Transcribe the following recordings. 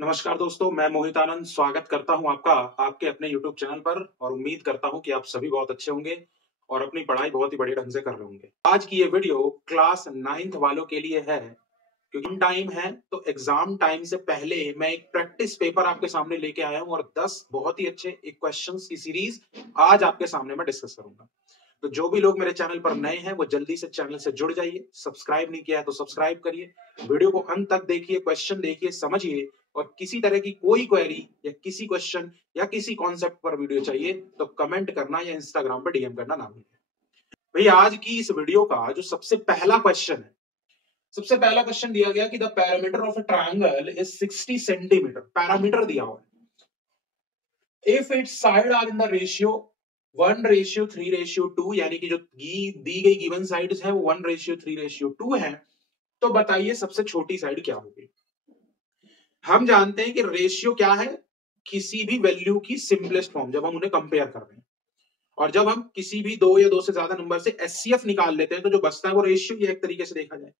नमस्कार दोस्तों, मैं मोहित आनंद स्वागत करता हूं आपका आपके अपने YouTube चैनल पर और उम्मीद करता हूं कि आप सभी बहुत अच्छे होंगे और अपनी पढ़ाई बहुत ही बढ़िया ढंग से कर रहे होंगे। आज की ये वीडियो क्लास 9th वालों के लिए है क्योंकि टाइम है तो एग्जाम टाइम से पहले मैं एक प्रैक्टिस पेपर आपके सामने लेके आया हूं और 10 बहुत ही अच्छे एक क्वेश्चंस की सीरीज आज आपके सामने मैं डिस्कस करूंगा। तो जो भी लोग मेरे चैनल पर नए हैं वो जल्दी से चैनल से जुड़ जाइए। सब्सक्राइब नहीं किया है तो सब्सक्राइब करिए, वीडियो को अंत तक देखिए, क्वेश्चन देखिए, समझिए और किसी तरह की कोई क्वेरी या किसी क्वेश्चन या किसी कॉन्सेप्ट पर वीडियो चाहिए तो कमेंट करना या इंस्टाग्राम पर डीएम करना ना भूलिए। भैया आज की इस वीडियो का जो सबसे पहला क्वेश्चन है, सबसे पहला क्वेश्चन दिया गया कि the parameter of a triangle is 60 centimetre. Parameter दिया हुआ है। If its side are in the ratio 1:3:2, यानी कि जो दी गई गिवन साइड्स है वो 1:3:2 है, तो बताइए सबसे छोटी साइड क्या होगी। हम जानते हैं कि रेशियो क्या है, किसी भी वैल्यू की सिंपलेस्ट फॉर्म जब हम उन्हें कंपेयर कर रहे हैं, और जब हम किसी भी दो या दो से ज्यादा नंबर से एचसीएफ निकाल लेते हैं तो जो बचता है वो रेशियो ही एक तरीके से देखा जाए।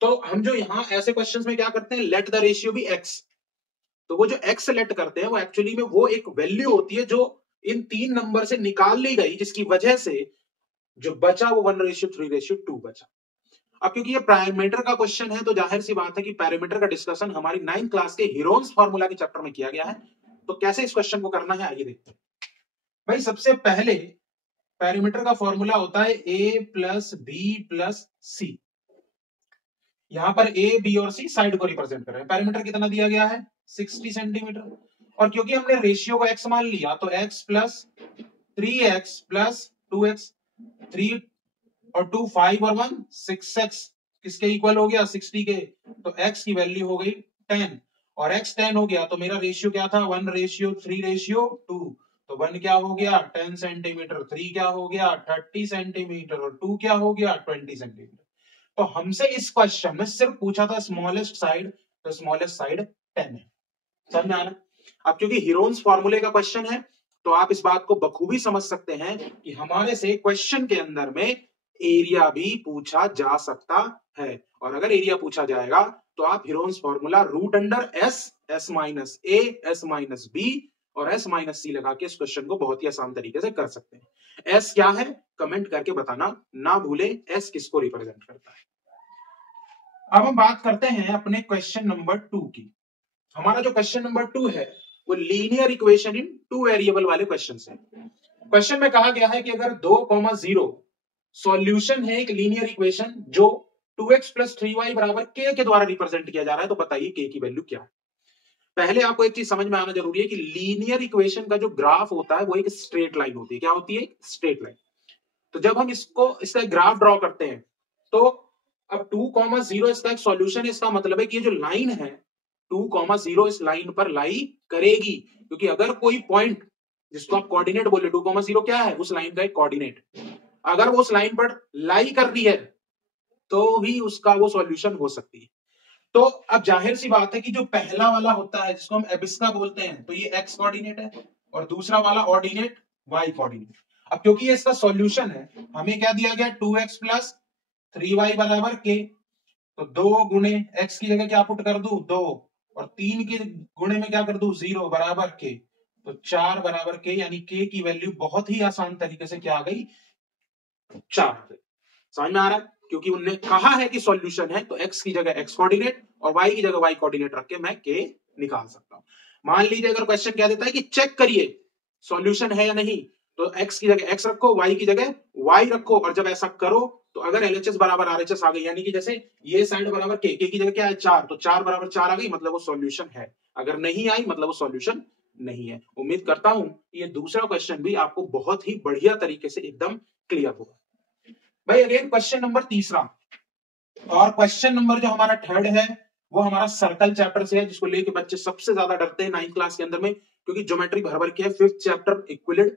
तो हम जो यहाँ ऐसे क्वेश्चंस में क्या करते हैं, let the ratio be x. तो वो जो एक्स लेट करते हैं वो एक्चुअली में वो एक वैल्यू होती है जो इन तीन नंबर से निकाल ली गई, जिसकी वजह से जो बचा वो 1:3:2 बचा। अब क्योंकि ये पैरामीटर का क्वेश्चन है तो जाहिर सी बात है कि पैरामीटर का डिस्कशन हमारी 9th क्लास के हीरोन्स फार्मूला के चैप्टर में किया गया है। तो कैसे इस क्वेश्चन को करना है आइए देखते हैं। भाई सबसे पहले पैरामीटर का फॉर्मूला होता है a प्लस बी प्लस सी। यहां पर ए बी और सी साइड को रिप्रेजेंट कर रहे हैं। पैरामीटर कितना दिया गया है 60 सेंटीमीटर, और क्योंकि हमने रेशियो को x मान लिया तो x plus 3x plus 2x, 3 और 2 5 और 1 6x किसके इक्वल हो गया 60 के, तो x की वैल्यू हो गई 10 और x 10 हो गया तो मेरा रेशियो क्या था 1:3:2, तो 1 क्या हो गया 10 सेंटीमीटर, 3 क्या हो गया 30 सेंटीमीटर और 2 क्या हो गया 20 सेंटीमीटर। तो हमसे इस क्वेश्चन में सिर्फ पूछा था स्मॉलेस्ट साइड, तो स्मॉलेस्ट साइड 10 है। समझ में आ रहा है। अब क्योंकि हीरोन्स फॉर्मूले का क्वेश्चन है तो आप इस बात को बखूबी समझ सकते हैं कि हमारे से क्वेश्चन के अंदर में एरिया भी पूछा जा सकता है, और अगर एरिया पूछा जाएगा तो आप Heron's formula root under s, s minus a, s minus b और एस माइनस सी लगा के इस क्वेश्चन को बहुत ही आसान तरीके से कर सकते हैं। एस क्या है कमेंट करके बताना ना भूले, एस किसको रिप्रेजेंट करता है। अब हम बात करते हैं अपने क्वेश्चन नंबर 2 की। हमारा जो क्वेश्चन नंबर 2 है वो लीनियर इक्वेशन इन 2 वेरिएबल वाले क्वेश्चन है। क्वेश्चन में कहा गया है कि अगर 2,0 सॉल्यूशन है एक लीनियर इक्वेशन जो 2x प्लस 3y बराबर k के द्वारा रिप्रेजेंट किया जा रहा है, तो बताइए k की वैल्यू क्या है। पहले आपको एक चीज समझ में आना जरूरी है कि लीनियर इक्वेशन का जो ग्राफ होता है वो एक स्ट्रेट लाइन होती है। क्या होती है? Straight line. तो जब हम इसका ग्राफ ड्रॉ करते हैं तो अब 2,0 इसका एक सॉल्यूशन है, इसका मतलब है कि ये जो लाइन है 2,0 इस लाइन पर लाई करेगी, क्योंकि अगर कोई पॉइंट जिसको आप कोऑर्डिनेट बोले 2,0 क्या है उस लाइन का एक कोऑर्डिनेट, अगर वो उस लाइन पर लाई कर रही है तो ही उसका वो सॉल्यूशन हो सकती है। तो अब जाहिर सी बात है कि जो पहला वाला होता है जिसको हम एबिस्का बोलते हैं तो ये x कोऑर्डिनेट है और दूसरा वाला ऑर्डिनेट y कोऑर्डिनेट। अब क्योंकि ये इसका सॉल्यूशन है हमें क्या दिया गया 2x प्लस 3y बराबर k, तो 2 गुणे x की जगह क्या पुट कर दूं 2 और 3 के गुणे में क्या कर दूं 0 बराबर k, तो 4 बराबर k, यानी k की वैल्यू बहुत ही आसान तरीके से क्या आ गई 4। समझ में आ रहा है? क्योंकि उन्होंने कहा है कि सॉल्यूशन है तो x की जगह x कोऑर्डिनेट और y की जगह y कोऑर्डिनेट रख के मैं k निकाल सकता हूं। मान लीजिए अगर क्वेश्चन क्या देता है कि चेक करिए सॉल्यूशन है या नहीं, तो x की जगह x रखो, y की जगह y रखो, और जब ऐसा करो तो अगर LHS बराबर RHS आ गई, यानी कि जैसे ये साइड बराबर k की जगह क्या है 4, तो 4 बराबर 4 आ गई मतलब वो सॉल्यूशन है, अगर नहीं आई मतलब वो सॉल्यूशन नहीं है। उम्मीद करता हूं ये दूसरा क्वेश्चन भी आपको बहुत ही बढ़िया तरीके से एकदम क्लियर होगा। भाई अगेन क्वेश्चन नंबर तीसरा, और क्वेश्चन नंबर जो हमारा थर्ड है वो हमारा सर्कल चैप्टर से है, जिसको लेके बच्चे सबसे ज्यादा डरते हैं 9th क्लास के अंदर में, क्योंकि ज्योमेट्री भर भर के है। 5th chapter Euclid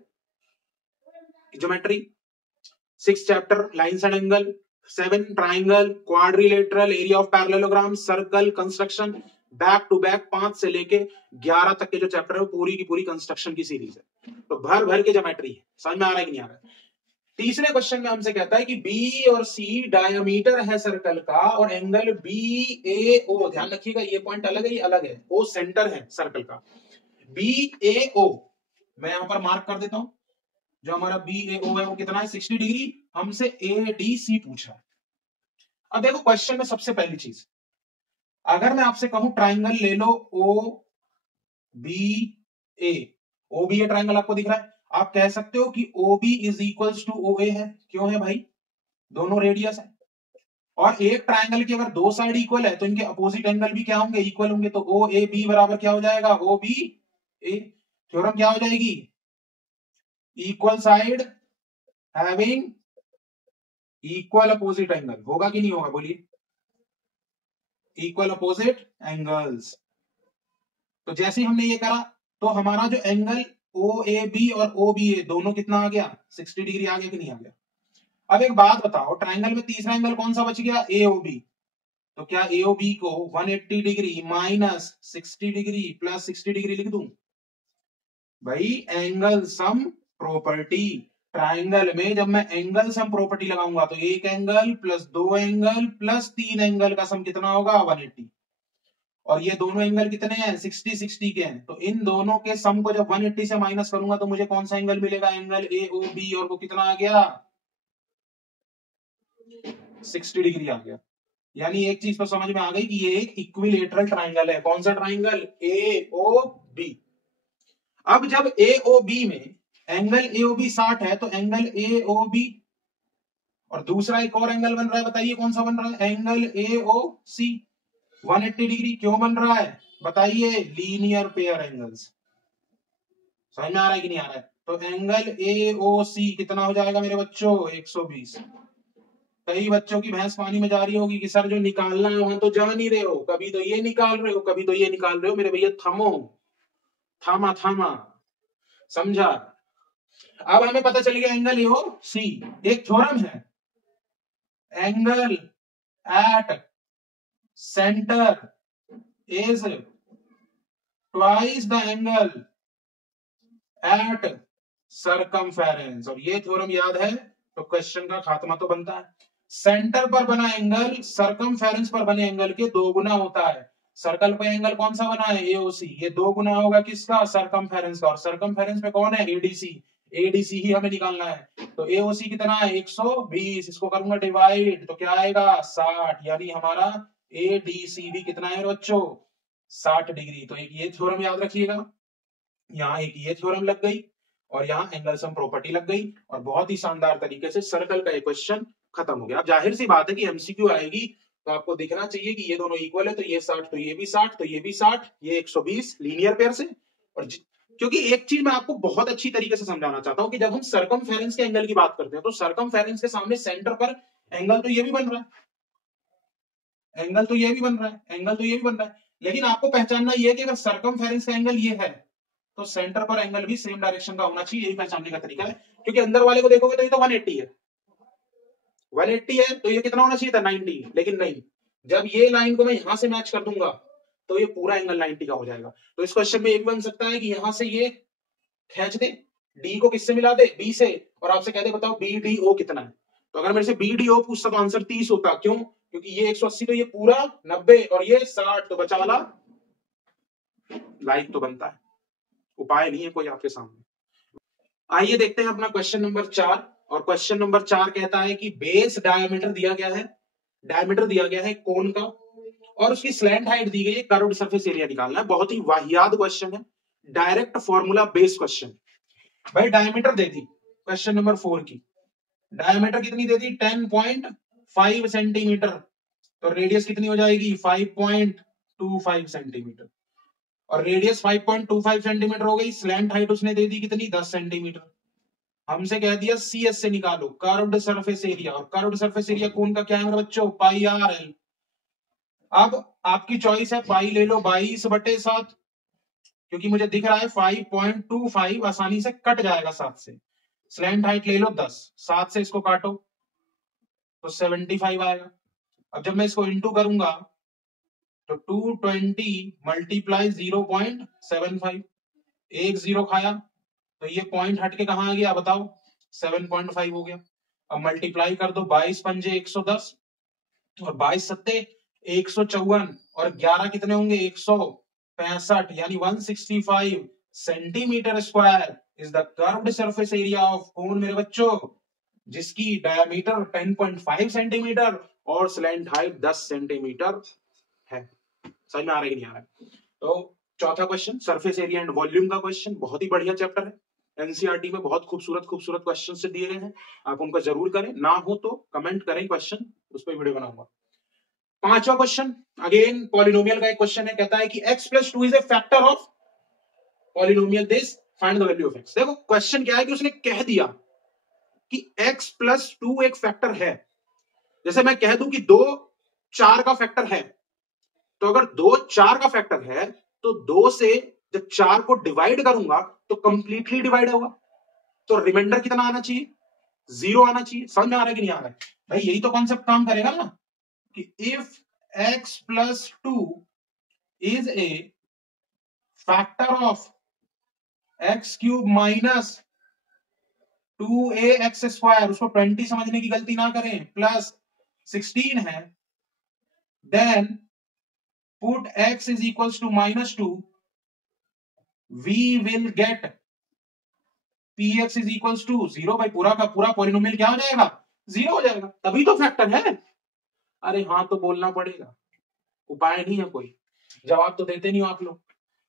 geometry, 6th chapter lines and angle, 7 triangle, quadrilateral, area of parallelogram, circle, construction, back to back 5 से लेके 11 तक के जो चैप्टर है वो पूरी की पूरी कंस्ट्रक्शन की सीरीज है। तो भर भर के ज्योमेट्री है। समझ में आ रहा है कि नहीं आ रहा है? तीसरे क्वेश्चन में हमसे कहता है कि बी और सी डायमीटर है सर्कल का और एंगल बी ए ओ, ध्यान रखिएगा ये पॉइंट अलग है, ये अलग है, ओ सेंटर है सर्कल का, बी ए ओ मैं यहां पर मार्क कर देता हूं, जो हमारा बी ए ओ है वो कितना है 60 डिग्री, हमसे ए डी सी पूछा है। अब देखो क्वेश्चन में सबसे पहली चीज, अगर मैं आपसे कहूं ट्राइंगल ले लो O B A, O B A triangle आपको दिख रहा है, आप कह सकते हो कि O B is equals to O A है, क्यों है भाई, दोनों रेडियस है, और एक ट्राइंगल की अगर दो साइड इक्वल है तो इनके अपोजिट एंगल भी क्या होंगे, इक्वल होंगे, तो ओ ए बी बराबर क्या हो जाएगा, ओ बी ए, थ्योरम क्या हो जाएगी, equal side having equal opposite angle, होगा कि नहीं होगा बोलिए, इक्वल अपोजिट एंगल्स। तो जैसे ही हमने ये करा तो हमारा जो एंगल ओ ए बी और ओ बी ए दोनों कितना आ गया, 60 डिग्री आ गया कि नहीं आ गया। अब एक बात बताओ, ट्राइंगल में तीसरा एंगल कौन सा बच गया, ए ओ बी, तो क्या ए ओ बी को 180 degree minus 60 degree plus 60 degree लिख दूं, भाई एंगल सम प्रॉपर्टी, ट्राइंगल में जब मैं एंगल सम प्रॉपर्टी लगाऊंगा तो एक एंगल प्लस दो एंगल प्लस तीन एंगल का सम कितना होगा 180, और ये दोनों एंगल कितने हैं 60 60 के हैं, तो इन दोनों के सम को जब 180 से माइनस करूंगा तो मुझे कौन सा एंगल मिलेगा, एंगल ए ओ बी, और वो कितना आ गया 60 डिग्री आ गया। यानी एक चीज तो समझ में आ गई कि ये एक इक्विलेटरल ट्राइंगल है, कौन सा ट्राइंगल, ए ओ बी। अब जब ए ओ बी में एंगल ए ओ बी 60 है तो एंगल ए ओ बी, और दूसरा एक और एंगल बन रहा है, बताइए कौन सा बन रहा है, angle A O C 180 degree, क्यों बन रहा है बताइए, लीनियर पेयर एंगल्स, समझ में आ रहा है कि नहीं आ रहा है, तो एंगल ए ओ सी कितना हो जाएगा मेरे बच्चों 120। कई बच्चों की भैंस पानी में जा रही होगी कि सर जो निकालना है वहां तो जा नहीं रहे हो, कभी तो ये निकाल रहे हो कभी तो ये निकाल रहे हो, मेरे भैया थमो, थामा थामा, समझा। अब हमें पता चल गया एंगल ए ओ सी, एक थ्योरम है, angle at centre is twice the angle at circumference, और ये थ्योरम याद है तो क्वेश्चन का खात्मा तो बनता है। सेंटर पर बना एंगल सरकमफेरेंस पर बने एंगल के दो गुना होता है, सर्कल पे एंगल कौन सा बना है एओसी, ये दो गुना होगा किसका, सरकमफेरेंस का, और सरकमफेरेंस पे कौन है एडीसी, एडीसी ही हमें निकालना है, तो एओसी कितना है 120, इसको करूंगा डिवाइड तो क्या आएगा 60, यानी हमारा एडीसी भी कितना है बच्चों 60 डिग्री। तो एक ये थ्योरम याद रखिएगा, यहाँ एक ये थ्योरम लग गई और यहाँ एंगल सम प्रॉपर्टी लग गई, और बहुत ही शानदार तरीके से सर्कल का एक क्वेश्चन खत्म हो गया। अब जाहिर सी बात है कि एमसीक्यू आएगी तो आपको दिखना चाहिए कि ये दोनों इक्वल है, तो ये 60 तो ये भी 60 तो ये भी 60, ये 120 लीनियर पेयर से। और क्योंकि एक चीज मैं आपको बहुत अच्छी तरीके से समझाना चाहता हूं कि जब हम सर्कमफेरेंस के एंगल की बात करते हैं तो सर्कमफेरेंस के सामने सेंटर पर एंगल तो ये भी बन रहा है, एंगल तो ये भी बन रहा है, एंगल तो ये भी बन रहा है, लेकिन आपको पहचानना ये है कि अगर सर्कमफेरेंस का एंगल ये है तो सेंटर पर एंगल भी सेम डायरेक्शन का होना चाहिए, यही पहचानने का तरीका है। क्योंकि अंदर वाले को देखोगे तो ये तो 180 है, 180 है तो ये कितना होना चाहिए था 90, लेकिन नहीं, जब ये लाइन को मैं यहां से मैच कर दूंगा तो ये पूरा एंगल 90 का हो जाएगा। तो इस क्वेश्चन में ये भी बन सकता है कि यहां से ये खींच दे, डी को किससे मिला दे बी से, और आपसे कह दे बताओ बी डी ओ कितना है, तो अगर मेरे से बी डी ओ पूछता तो आंसर 30 होता, क्यों, क्योंकि ये 180 तो ये पूरा 90 और ये 60, तो बचा वाला लाइक तो बनता है, उपाय नहीं है कोई आपके सामने। आइए देखते हैं अपना क्वेश्चन नंबर 4, और क्वेश्चन नंबर 4 कहता है कि बेस डायमीटर दिया गया है, डायमीटर दिया गया है कोन का, और उसकी स्लैंट हाइट दी गई है, कर्व्ड सरफेस एरिया निकालना है। बहुत ही वाहियात क्वेश्चन है, डायरेक्ट फॉर्मूला बेस्ड क्वेश्चन। भाई diameter they the question number 4 की, डायमीटर कितनी दे दी 10.5 सेंटीमीटर, तो रेडियस कितनी हो जाएगी 5.25 सेंटीमीटर, और रेडियस 5.25 सेंटीमीटर हो गई, स्लैंट हाइट उसने दे दी कितनी 10 सेंटीमीटर। हमसे कह दिया सीएस से निकालो कर्व्ड सरफेस एरिया, और कर्व्ड सरफेस एरिया कौन का क्या है मेरे बच्चों पाई आर एल। अब आपकी चॉइस है, पाई ले लो 22/7, क्योंकि मुझे दिख रहा है 5.25 आसानी से कट जाएगा 7 से, स्लैंट हाइट ले लो 10, 7 से इसको काटो तो 75 आएगा। अब जब मैं इसको इंटू करूंगा तो 220 मल्टीप्लाई 0.75, एक जीरो खाया तो ये पॉइंट हट के कहां आ गया बताओ 7.5 हो गया। अब मल्टीप्लाई कर दो, 22 पंजे 110 और 22 सत्ते 154 और 11 कितने होंगे 165, यानी 165 centimetre square is the curved surface area of cone मेरे बच्चों, जिसकी डायमीटर 10.5 सेंटीमीटर और स्लैंट हाइट 10 सेंटीमीटर है। समझ में आ रहा है कि नहीं आ रहा है? तो चौथा question surface area and volume का क्वेश्चन, बहुत ही बढ़िया चैप्टर है, एनसीईआरटी में बहुत खूबसूरत खूबसूरत क्वेश्चन से दिए गए हैं, आप उनको जरूर करें, ना हो तो कमेंट करें क्वेश्चन, उस पर वीडियो बनाऊंगा। पांचवा क्वेश्चन अगेन पॉलिनोमियल का एक क्वेश्चन है, कहता है कि x+2 is a factor of polynomial this, find the value of x। देखो क्वेश्चन क्या है कि उसने कह दिया कि x+2 एक फैक्टर है। जैसे मैं कह दूं कि 2 4 का फैक्टर है, तो अगर 2 4 का फैक्टर है तो 2 से जब 4 को डिवाइड करूंगा तो कंप्लीटली डिवाइड होगा, तो रिमाइंडर कितना आना चाहिए 0 आना चाहिए। समझ में आ रहा है कि नहीं आ रहा है भाई? यही तो कॉन्सेप्ट काम करेगा ना कि if x+2 is a factor of x³ minus 2ax², उसको 20 समझने की गलती ना करें, प्लस 16 है, then put x is equals to -2, we will get px is equals to 0। भाई पूरा का पूरा पॉलिनोमियल क्या हो जाएगा 0 हो जाएगा, तभी तो फैक्टर है। अरे हाँ तो बोलना पड़ेगा, उपाय नहीं है कोई, जवाब तो देते नहीं हो आप लोग।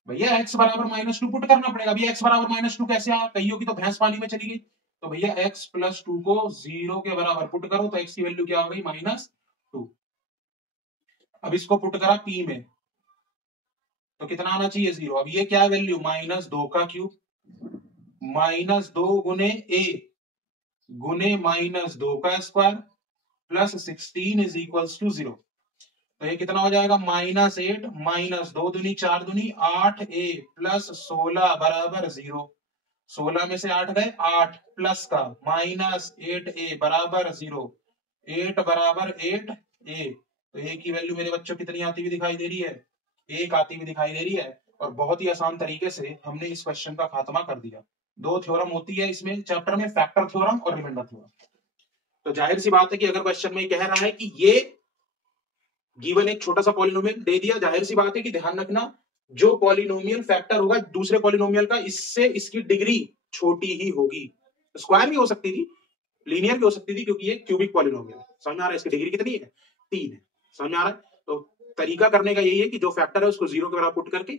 भैया x बराबर -2 पुट करना पड़ेगा। अभी x बराबर -2 कैसे आया, कईयों की तो भैंस पानी में चली गई। तो भैया x+2 को 0 के बराबर पुट करो तो x की वैल्यू क्या हो गई -2। अब इसको पुट करा p में तो कितना आना चाहिए 0। अब ये क्या वैल्यू -2 का क्यूब, -2 गुने a गुने -2 का square plus 16 is equals to 0। तो ये कितना हो जाएगा -8 -2 दूनी 4 दूनी 8a प्लस 16 बराबर 0। 16 में से 8 गए 8 प्लस का -8a बराबर 0, 8 बराबर 8a। तो a की वैल्यू मेरे बच्चों कितनी आती हुई दिखाई दे रही है, 1 आती हुई दिखाई दे रही है। और बहुत ही आसान तरीके से हमने इस क्वेश्चन का खात्मा कर दिया। 2 थ्योरम होती है इसमें चैप्टर में, फैक्टर थ्योरम और रिमाइंडर थ्योरम। तो जाहिर सी बात है कि अगर क्वेश्चन में कह रहा है कि ये गिवन एक छोटा सा पॉलिनोमियल दे दिया, जाहिर सी बात है कि ध्यान रखना जो पॉलिनोमियल फैक्टर होगा दूसरे पॉलिनोमियल का, इससे इसकी डिग्री छोटी ही होगी। स्क्वायर भी हो सकती थी, लीनियर भी हो सकती थी, क्योंकि ये क्यूबिक पॉलिनोमियल है। समझ में आ रहा है? इसकी डिग्री कितनी है 3 है। समझ में आ रहा है? तो तरीका करने का यही है कि जो फैक्टर है उसको 0 के बराबर पुट करके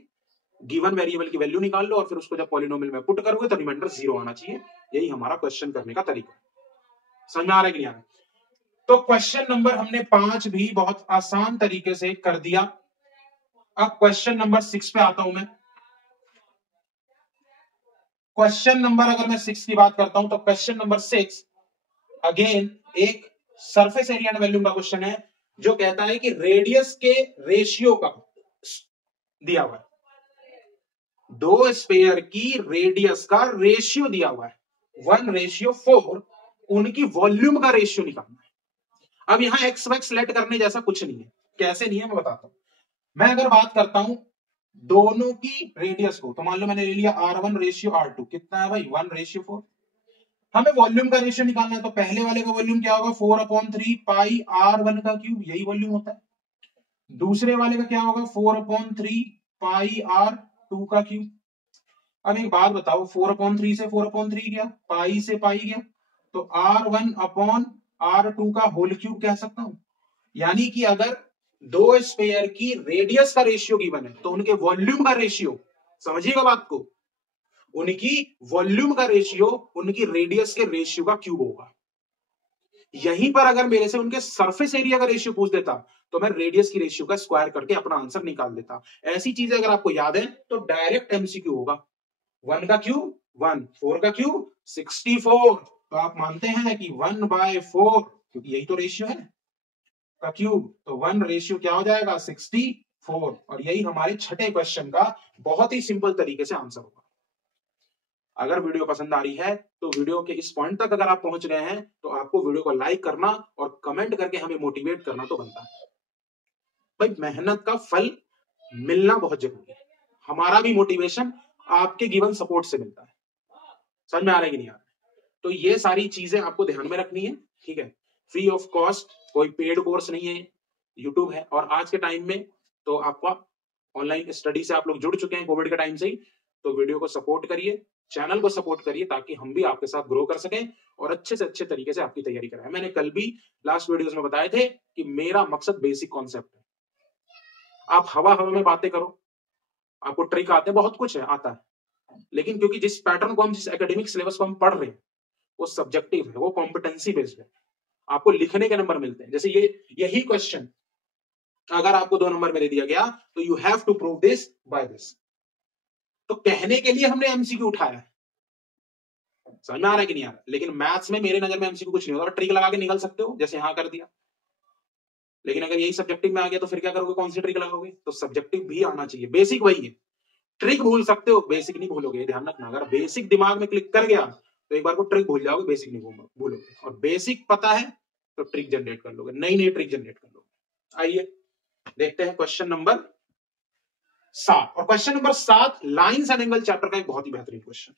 गिवन वेरिएबल की वैल्यू निकाल लो और फिर उसको जब पॉलिनोमियल में पुट करोगे तो रिमाइंडर 0 आना चाहिए। यही हमारा क्वेश्चन करने का तरीका। समझ में आ रहा है कि नहीं आ रहा है? तो क्वेश्चन नंबर हमने 5 भी बहुत आसान तरीके से कर दिया। अब क्वेश्चन नंबर 6 पे आता हूं मैं। क्वेश्चन नंबर अगर मैं 6 की बात करता हूं तो क्वेश्चन नंबर 6 अगेन एक सरफेस एरिया एंड वॉल्यूम का क्वेश्चन है, जो कहता है कि रेडियस के रेशियो का दिया हुआ है, 2 स्फीयर की रेडियस का रेशियो दिया हुआ है 1:4, उनकी वॉल्यूम का रेशियो निकालना है। अब यहां एक्स वैक्स लेट करने जैसा कुछ नहीं है। कैसे नहीं है मैं बताता हूं। मैं अगर बात करता हूं दोनों की रेडियस को, तो मान लो मैंने ले लिया R1:R2, कितना है भाई 1:4। हमें वॉल्यूम का रेशियो निकालना है, तो पहले वाले का वॉल्यूम क्या होगा 4/3 पाई R1 का क्यूब, यही वॉल्यूम होता है। दूसरे वाले का क्या होगा 4/3 पाई R2 का क्यूब। अब एक बात बताओ, 4/3 से 4/3 गया, पाई से पाई गया, तो R1/R2 का होल क्यूब कह सकता हूं। यानी कि अगर 2 स्फीयर की रेडियस का रेशियो गिवन है तो उनके वॉल्यूम का रेशियो, समझिएगा बात को, उनकी वॉल्यूम का रेशियो उनकी रेडियस के रेशियो का क्यूब होगा। यहीं पर अगर मेरे से उनके सरफेस एरिया का रेशियो पूछ देता तो मैं रेडियस की रेशियो का स्क्वायर करके अपना आंसर निकाल देता। ऐसी चीजें अगर आपको याद है तो डायरेक्ट एमसीक्यू होगा। 1 का क्यूब 1, 4 का क्यूब 64, तो आप मानते हैं कि 1/4, क्योंकि यही तो रेशियो है का क्यूब, तो 1 क्या हो जाएगा 64। और यही हमारे छठे क्वेश्चन का बहुत ही सिंपल तरीके से आंसर होगा। अगर वीडियो पसंद आ रही है तो वीडियो के इस पॉइंट तक अगर आप पहुंच गए हैं तो आपको वीडियो को लाइक करना और कमेंट करके हमें मोटिवेट करना तो बनता है। भाई मेहनत का फल मिलना बहुत जरूरी है। हमारा भी मोटिवेशन आपके गिवन सपोर्ट से मिलता है। समझ में आ रहा है कि नहीं आ रहा है? तो ये सारी चीजें आपको ध्यान में रखनी है, ठीक है। फ्री ऑफ कॉस्ट, कोई पेड कोर्स नहीं है, यूट्यूब है। और आज के टाइम में तो आपका ऑनलाइन स्टडी से आप लोग जुड़ चुके हैं कोविड के टाइम से ही, तो वीडियो को सपोर्ट करिए, चैनल को सपोर्ट करिए, ताकि हम भी आपके साथ ग्रो कर सकें और अच्छे से अच्छे तरीके से आपकी तैयारी कराएं। मैंने कल भी लास्ट वीडियोस में बताए थे कि मेरा मकसद बेसिक कॉन्सेप्ट है। आप हवा हवा में बातें करो, आपको ट्रिक आते हैं, बहुत कुछ है आता है, लेकिन क्योंकि जिस पैटर्न को हम, जिस एकेडमिक सिलेबस को हम पढ़ रहे हैं वो सब्जेक्टिव है, वो कॉम्पिटेंसी बेस्ड है। आपको लिखने के नंबर मिलते हैं। जैसे यही क्वेश्चन अगर आपको 2 नंबर में दे दिया गया तो you have to prove this by this. तो कहने के लिए हमने एमसीक्यू उठाया है, समझ में आ रहा है कि नहीं आ रहा? लेकिन मैथ्स में मेरे नजर में एमसीक्यू कुछ नहीं होगा, ट्रिक लगा के निकल सकते हो, जैसे यहां कर दिया। लेकिन अगर यही सब्जेक्टिव में आ गया तो फिर क्या करोगे, कौन सी ट्रिक लगाओगे? तो सब्जेक्टिव भी आना चाहिए, बेसिक वही है। ट्रिक भूल सकते हो, बेसिक नहीं भूलोगे, ध्यान रखना। अगर बेसिक दिमाग में क्लिक कर गया तो एक बार को ट्रिक भूल जाओगे, बेसिक नहीं भूलोगे। और बेसिक पता है तो ट्रिक जनरेट कर लोगे, नई नई ट्रिक जनरेट कर लोगे। आइए देखते हैं क्वेश्चन नंबर 7। और question number 7 lines and angle chapter का एक बहुत ही बेहतरीन क्वेश्चन।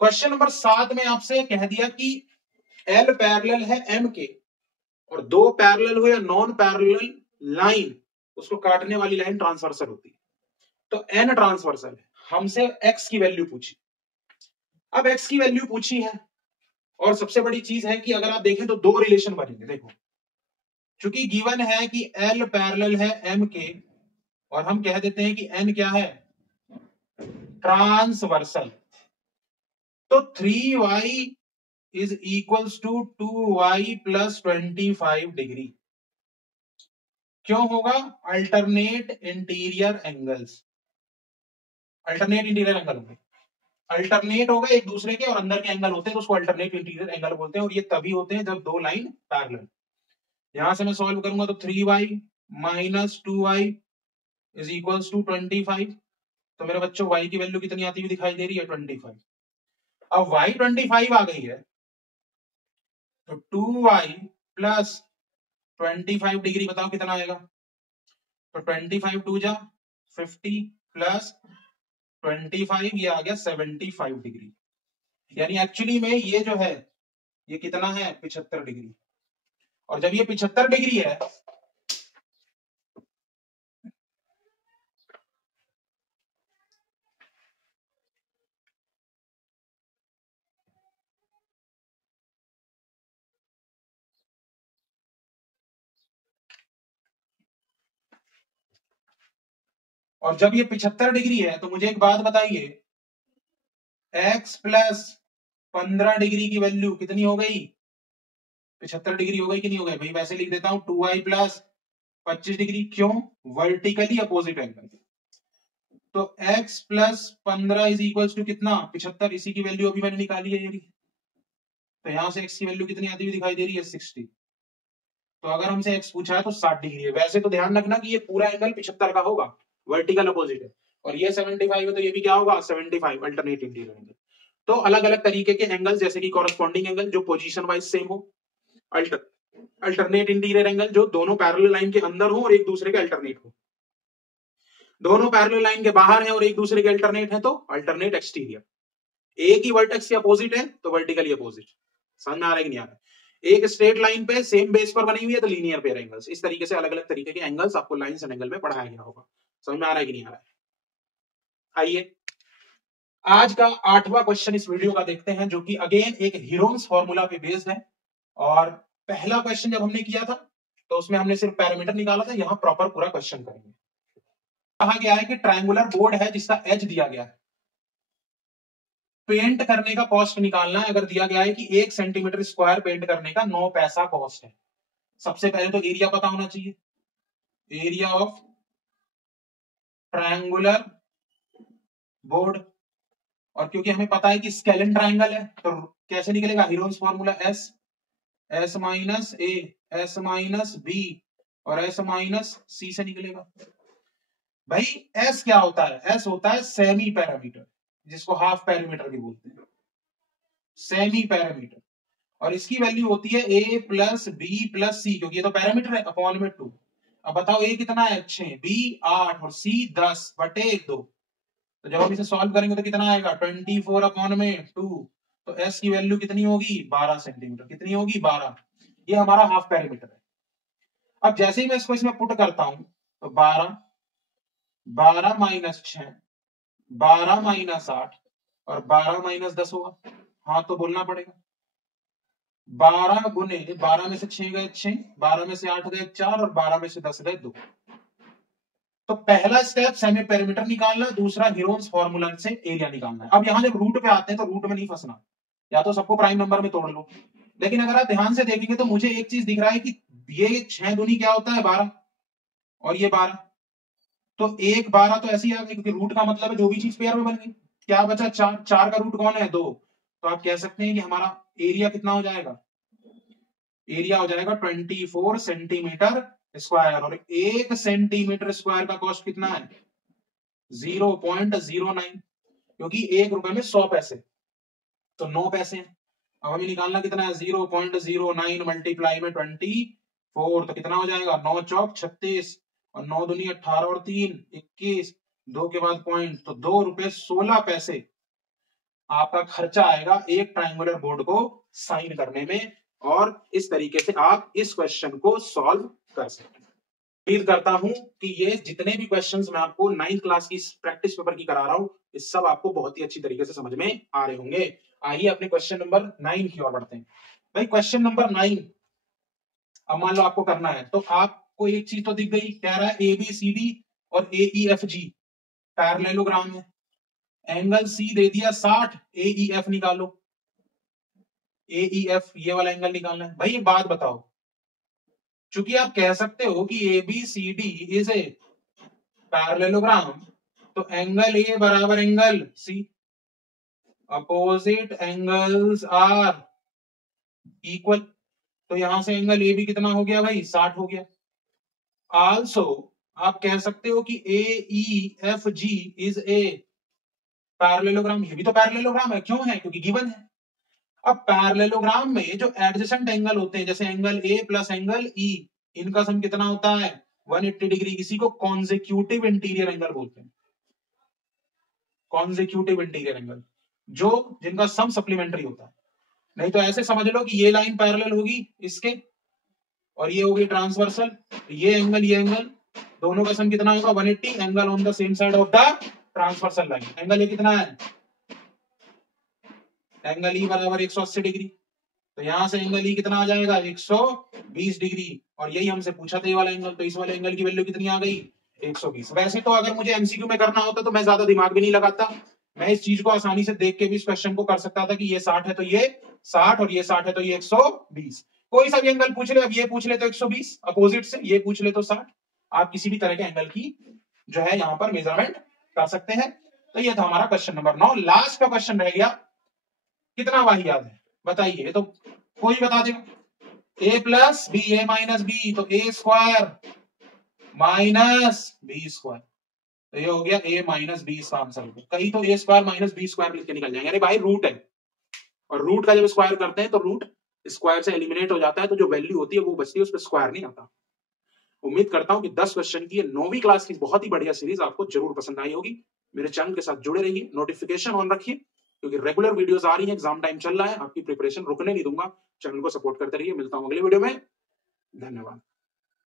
क्वेश्चन नंबर 7 में आपसे कह दिया कि एल पैरेलल है एम के और 2 पैरेलल हो या नॉन पैरेलल लाइन, उसको काटने वाली लाइन ट्रांसवर्सल होती है। तो एन ट्रांसवर्सल है, हमसे एक्स की वैल्यू पूछी। अब एक्स की वैल्यू पूछी है और सबसे बड़ी चीज है कि अगर आप देखें तो 2 रिलेशन बनेंगे। देखो, चूंकि गिवन है कि एल पैरेलल है एम के और हम कह देते हैं कि एन क्या है, ट्रांसवर्सल, तो 3y is equals to 2y plus 25 degree. क्यों होगा? Alternate interior angles, alternate interior angle होंगे, अल्टरनेट होगा एक दूसरे के और अंदर के एंगल होते हैं तो उसको अल्टरनेट इंटीरियर एंगल बोलते हैं। और ये तभी होते हैं जब 2 लाइन पैरेलल। यहां से मैं सॉल्व करूंगा तो 3y minus 2y is equals to 25। तो मेरे बच्चों y की वैल्यू कितनी आती हुई दिखाई दे रही है, 25। अब y 25 आ गई है तो 2y प्लस 25 डिग्री, बताओ कितना आएगा? तो 25 2 जा 50 प्लस 25 ये आ गया 75 डिग्री। यानी एक्चुअली में ये जो है ये कितना है, 75 डिग्री। और जब ये 75 डिग्री है और जब ये 75 डिग्री है तो मुझे एक बात बताइए, x प्लस 15 डिग्री की वैल्यू कितनी हो गई, 75 डिग्री हो गई कि नहीं हो गई? भाई वैसे लिख देता हूं 2y प्लस 25 डिग्री। क्यों? Vertically opposite angle. तो x plus 15 is equal to कितना, 75। इसी की वैल्यू अभी मैंने निकाली है ये। तो यहां से x की वैल्यू कितनी आती हुई दिखाई दे रही है, 60। तो अगर हमसे x पूछा है तो 60 डिग्री है। वैसे तो ध्यान रखना कि ये पूरा एंगल 75 का होगा, वर्टिकल अपोजिट है, और ये 75 है तो ये भी क्या होगा, 75, अल्टरनेट इंटीरियर एंगल। तो अलग अलग तरीके के एंगल, जैसे कि कॉरेस्पॉन्डिंग एंगल जो पोजीशन वाइज सेम हो, अल्टरनेट इंटीरियर एंगल जो दोनों पैरेलल लाइन के अंदर हो और एक दूसरे के अल्टरनेट हो, दोनों पैरेलल लाइन के बाहर हैं और एक दूसरे के अल्टरनेट है तो अल्टरनेट एक्सटीरियर। एक ही वर्टेक्स के अपोजिट है तो वर्टिकली अपोजिट। समझ में आ रहा है कि नहीं आ रहा है? एक स्ट्रेट लाइन पे सेम बेस पर बनी हुई है तो लीनियर पेयर एंगल्स। इस तरीके से अलग अलग तरीके के एंगल्स आपको लाइंस एंड एंगल में पढ़ाया गया होगा। समझ में आ रहा है कि नहीं आ रहा है? आइए आज का 8वां क्वेश्चन इस वीडियो का देखते हैं, जो कि अगेन एक हीरोन्स फॉर्मूला पे बेस्ड है। और पहला क्वेश्चन जब हमने किया था तो उसमें हमने सिर्फ पैरामीटर निकाला था, यहां प्रॉपर पूरा क्वेश्चन करेंगे। कहा गया है कि ट्रायंगुलर बोर्ड है जिसका एज दिया गया है, पेंट करने का कॉस्ट निकालना है। अगर दिया गया है कि 1 सेंटीमीटर स्क्वायर पेंट करने का 9 पैसा कॉस्ट है। सबसे पहले तो एरिया पता होना चाहिए, एरिया ऑफ ट्रायंगुलर बोर्ड। और क्योंकि हमें पता है कि स्केलन ट्रायंगल है तो कैसे निकलेगा, Heron's formula s, s minus a, s minus b और एस माइनस सी से निकलेगा। भाई एस क्या होता है? एस होता है सेमी पैरामीटर, जिसको हाफ पैरामीटर भी बोलते हैं। सेमी पैरामीटर, और इसकी वैल्यू होती है a प्लस बी प्लस सी, क्योंकि ये तो पैरामीटर है, अपॉन में 2। अब बताओ a कितना है, 6, b 8 और c 10 बटे 2। तो जब हम इसे सॉल्व करेंगे तो कितना आएगा, 24 अपॉन में 2। तो s की वैल्यू कितनी होगी, 12 सेंटीमीटर। कितनी होगी, 12। ये हमारा हाफ पैरामीटर है। अब जैसे ही मैं इसको इसमें पुट करता हूं तो 12 12 माइनस 6 12 माइनस 8 और 12 माइनस 10 होगा। हाँ तो बोलना पड़ेगा 12 गुने 12 में से 6 गए 6, 12 में से 8 गए 4 और 12 में से 10 गए 2। तो पहला स्टेप सेमी पेरीमीटर निकालना, दूसरा हीरोन्स फॉर्मूला से एरिया निकालना है। अब यहां जब रूट पे आते हैं तो रूट में नहीं फंसना, या तो सबको प्राइम नंबर में तोड़ लो। लेकिन अगर आप ध्यान से देखेंगे तो मुझे एक चीज दिख रहा है कि ये 6 दूनी क्या होता है, 12, और ये 12, तो 1 12 तो ऐसे ही आ गई, क्योंकि रूट का मतलब है जो भी चीज पेयर में बन गई। क्या बचा, 4, 4 का रूट कौन है, 2। तो आप कह सकते हैं कि हमारा एरिया कितना हो जाएगा, एरिया हो जाएगा 24 सेंटीमीटर स्क्वायर, और 1 सेंटीमीटर स्क्वायर का कॉस्ट कितना है, 0.09, क्योंकि 1 रुपए में 100 पैसे, तो 9 पैसे हैं। अब हमें निकालना कितना है, 0.09 मल्टीप्लाई में 24, तो कितना हो जाएगा, 9 चौक 36 और 9 दूनी 18 और 3 21, 2 के बाद पॉइंट, तो 2 रुपए 16 पैसे आपका खर्चा आएगा एक ट्रायंगुलर बोर्ड को साइन करने में। और इस तरीके से आप इस क्वेश्चन को सॉल्व कर सकते हैं। उम्मीद करता हूं कि ये जितने भी क्वेश्चंस मैं आपको 9th क्लास की प्रैक्टिस पेपर की करा रहा हूं, ये सब आपको बहुत ही अच्छी तरीके से समझ में आ रहे होंगे। आइए अपने क्वेश्चन नंबर 9 की ओर बढ़ते हैं। भाई क्वेश्चन नंबर 9, अब मान लो आपको करना है, तो आपको एक चीज तो दिख गई, कह रहा है ABCD और AEFG पैरेललोग्राम है, एंगल C दे दिया 60, AEF निकालो। AEF ये वाला एंगल निकालना है। भाई एक बात बताओ, चूंकि आप कह सकते हो कि ABCD इज ए पैरेललोग्राम, तो एंगल A बराबर angle C, opposite angles are equal, तो यहां से एंगल AB कितना हो गया भाई, 60 हो गया। आल्सो आप कह सकते हो कि AEFG इज ए पैरेललोग्राम, ये भी तो पैरेललोग्राम है, क्यों है, क्योंकि गिवन है। अब पैरेललोग्राम में जो एडजेसेंट एंगल होते हैं, जैसे angle A plus angle E, इनका सम कितना होता है, 180 डिग्री। इसी को कॉन्सेक्यूटिव इंटीरियर एंगल बोलते हैं, कॉन्सेक्यूटिव इंटीरियर एंगल, जो जिनका सम सप्लीमेंट्री होता है। नहीं तो ऐसे समझ लो कि ये लाइन पैरेलल होगी इसके, और ये होगी ट्रांसवर्सल, ये एंगल दोनों का सम कितना होगा, 180, angle on the same side of the transversal line. Angle ये कितना है, एंगल E बराबर 180 डिग्री, तो यहां से एंगल E कितना आ जाएगा, 120 डिग्री, और यही हमसे पूछा था ये वाला एंगल, तो इस वाले एंगल की वैल्यू कितनी आ गई, 120। वैसे तो अगर मुझे एमसीक्यू में करना होता तो मैं ज्यादा दिमाग भी नहीं लगाता, मैं इस चीज को आसानी से देख के भी इस क्वेश्चन को कर सकता था कि ये 60 है तो ये 60, और ये 60 है तो ये 120। कोई सा भी एंगल पूछ ले, अब ये पूछ ले तो 120 अपोजिट से, ये पूछ ले तो 60, आप किसी भी तरह के एंगल की जो है यहाँ पर मेजरमेंट कर सकते हैं। तो ये था हमारा क्वेश्चन नंबर 9। लास्ट का क्वेश्चन रह गया, कितना वाहियात है बताइए, तो कोई बता देगा, A plus B, A minus B, तो A square minus B square, तो ये हो गया A माइनस बी इसका आंसर। कहीं तो A square minus B square लिख के निकल जाएंगे, अरे भाई रूट है, और रूट का जब स्क्वायर करते हैं तो रूट स्क्वायर से एलिमिनेट हो जाता है, तो जो वैल्यू होती है वो बचती है, उस पर स्क्वायर नहीं आता। उम्मीद करता हूं कि 10 क्वेश्चन की 9वीं क्लास की बहुत ही बढ़िया सीरीज आपको जरूर पसंद आई होगी। मेरे चैनल के साथ जुड़े रहिए, नोटिफिकेशन ऑन रखिए, क्योंकि रेगुलर वीडियोस आ रही हैं, एग्जाम टाइम चल रहा है, आपकी प्रिपरेशन रुकने नहीं दूंगा। चैनल को सपोर्ट करते रहिए, मिलता हूं अगले वीडियो में, धन्यवाद।